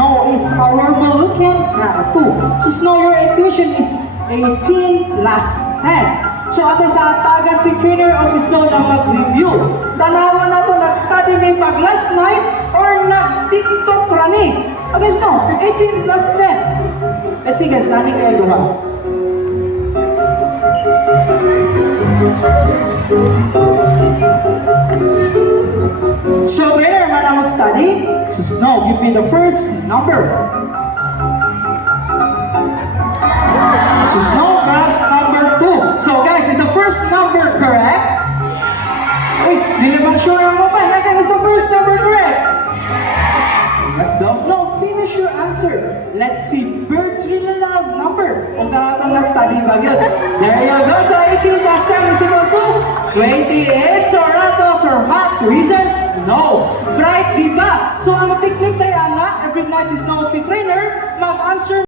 Snow is our Malucan two. So Snow, your equation is 18 plus 10. So ato sa atagan si Trainer o si Snow na mag-review. Tanawan na to, nag-study may pag last night or nag-TikTok rani. Okay, Snow, 18 plus 10. Let's see guys, nani kayo duha. So Trainer, man ang mag-study. So Snow, give me the first number. So Snow grabs number 2. So guys, is the first number correct? Wait, nilibang sure ang mobile. Again, is the first number correct? Yes, daw. Snow, finish your answer. Let's see, birds really love number. Kung naratang nag-study ba yun? There you go. So 18 plus 10 is equal to 28. So ratos or hot wizards? No. Bright, di ba? So ang technique na yan na, every night si Snow si Trainer, mag-answer